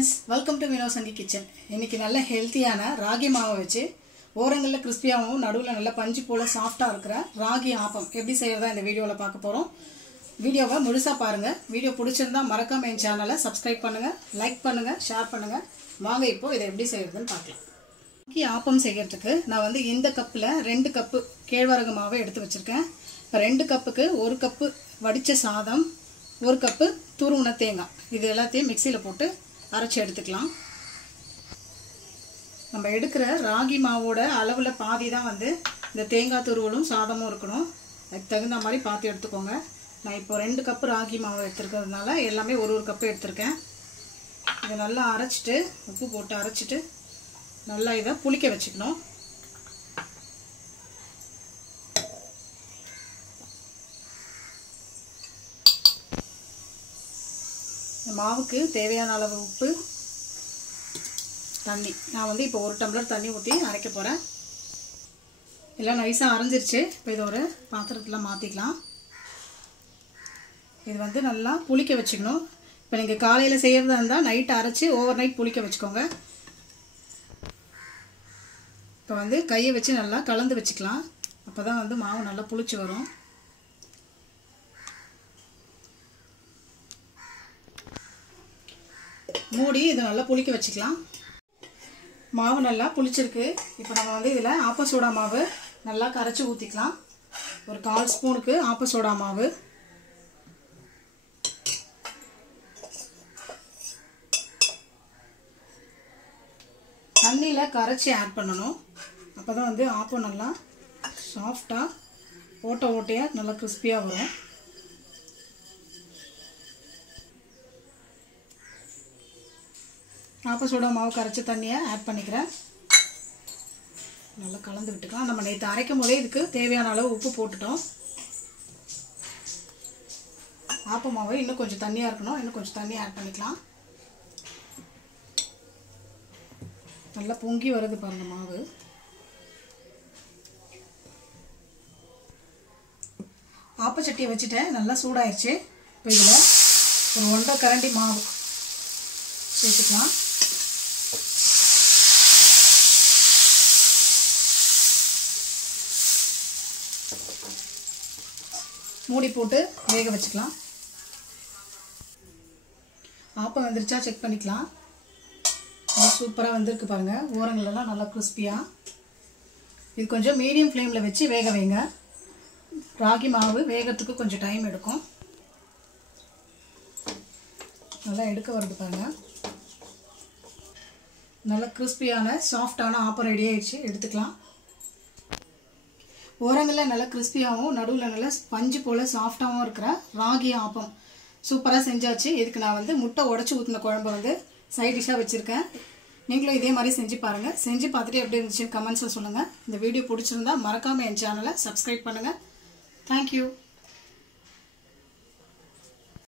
friends, welcome to Vinosangi Kitchen. இன்னைக்கு நல்ல ஹெல்தியான ராகி மாவை வச்சு ஓரங்கள்ல கிறிஸ்பியாவும் நடுவுல நல்ல பஞ்சு போல சாஃப்ட்டா இருக்கிற ராகி ஆப்பம் எப்படி செய்யறதா இந்த வீடியோல பார்க்க போறோம். வீடியோவை முழுசா பாருங்க. வீடியோ பிடிச்சிருந்தா மறக்காம என் சேனலை சப்ஸ்கிரைப் பண்ணுங்க, லைக் பண்ணுங்க, ஷேர் பண்ணுங்க. வாங்க இப்போ இதை எப்படி செய்யறதுன்னு பார்க்கலாம். ராகி ஆப்பம் செய்யறதுக்கு நான் வந்து இந்த கப்ல 2 கப் கேழ்வரகு மாவை எடுத்து வச்சிருக்கேன். 2 கப்புக்கு 1 கப் வடிச்ச சாதம், 1 கப் துருவுன தேங்காய், இது எல்லாத்தையும் மிக்சியில் போட்டு அரைச்சி எடுத்துக்கலாம். நம்ம எடுக்கிற ராகி மாவோட அளவில் பாதி தான் வந்து இந்த தேங்காய் துருவலும் சாதமும் இருக்கணும். அதுக்கு தகுந்த மாதிரி பார்த்து எடுத்துக்கோங்க. நான் இப்போ 2 கப் ராகி மாவு எடுத்துருக்கிறதுனால எல்லாமே ஒரு கப்பு எடுத்திருக்கேன். இதை நல்லா அரைச்சிட்டு உப்பு போட்டு அரைச்சிட்டு நல்லா இதை புளிக்க வச்சுக்கணும். மாவுக்கு தேவையான அளவு உப்பு, தண்ணி. நான் வந்து இப்போ 1 டம்ளர் தண்ணி ஊற்றி அரைக்க போகிறேன். எல்லாம் நைஸாக அரைஞ்சிருச்சு. இப்போ இதை ஒரு பாத்திரத்தில் மாற்றிக்கலாம். இது வந்து நல்லா புளிக்க வச்சுக்கணும். இப்போ நீங்கள் காலையில் செய்கிறதா இருந்தால் நைட்டு அரைச்சி ஓவர் நைட் புளிக்க வச்சுக்கோங்க. இப்போ வந்து கையை வச்சு நல்லா கலந்து வச்சுக்கலாம். அப்போ தான் வந்து மாவு நல்லா புளிச்சு வரும். மூடி இதை நல்லா புளிக்க வச்சுக்கலாம். மாவு நல்லா புளிச்சிருக்கு. இப்போ நம்ம வந்து இதில் ஆப்ப சோடா மாவு நல்லா கரைச்சி ஊற்றிக்கலாம். ஒரு 1/4 ஸ்பூனுக்கு ஆப்ப சோடா மாவு, தண்ணியில் கரைச்சி ஆட் பண்ணணும். அப்போ தான் வந்து ஆப்பம் நல்லா சாஃப்டாக ஓட்டையாக நல்லா கிறிஸ்பியாக வரும். ஆப்ப சோடா மாவு கரைச்ச தண்ணியை ஆட் பண்ணிக்கிறேன். நல்லா கலந்து விட்டுக்கலாம். நம்ம நேற்று அரைக்கும் போதே இதுக்கு தேவையான அளவு உப்பு போட்டுட்டோம். ஆப்ப மாவு இன்னும் கொஞ்சம் தண்ணியாக இருக்கணும். இன்னும் கொஞ்சம் தண்ணி ஆட் பண்ணிக்கலாம். நல்லா பொங்கி வருது பாருங்க மாவு. ஆப்பச்சட்டியை வச்சுட்டேன், நல்லா சூடாயிடுச்சு. இப்போ இதில் ஒரு 1.5 கரண்டி மாவு சேர்த்துக்கலாம். மூடி போட்டு வேக வச்சுக்கலாம். ஆப்பம் வந்துருச்சா செக் பண்ணிக்கலாம். சூப்பராக வந்திருக்கு பாருங்கள். ஓரங்களெல்லாம் நல்லா கிறிஸ்பியாக. இது கொஞ்சம் மீடியம் ஃப்ளேமில் வச்சு வேக வைங்க. ராகி மாவு வேகிறதுக்கு கொஞ்சம் டைம் எடுக்கும். நல்லா எடுக்க வருது பாருங்கள். நல்லா கிறிஸ்பியான சாஃப்டான ஆப்பம் ரெடி ஆயிடுச்சு. எடுத்துக்கலாம். ஓரங்களில் நல்லா கிறிஸ்பியாகவும் நடுவில் நல்லா பஞ்சு போல் சாஃப்டாகவும் இருக்கிற ராகி ஆப்பம் சூப்பராக செஞ்சாச்சு. இதுக்கு நான் வந்து முட்டை உடச்சி ஊற்றின குழம்பு வந்து சைட் டிஷ்ஷாக வச்சுருக்கேன். நீங்களும் இதே மாதிரி செஞ்சு பாருங்கள். செஞ்சு பார்த்துட்டு எப்படி இருந்துச்சுன்னு கமெண்ட்ஸில் சொல்லுங்கள். இந்த வீடியோ பிடிச்சிருந்தா மறக்காமல் என் சேனலை சப்ஸ்கிரைப் பண்ணுங்கள். தேங்க்யூ.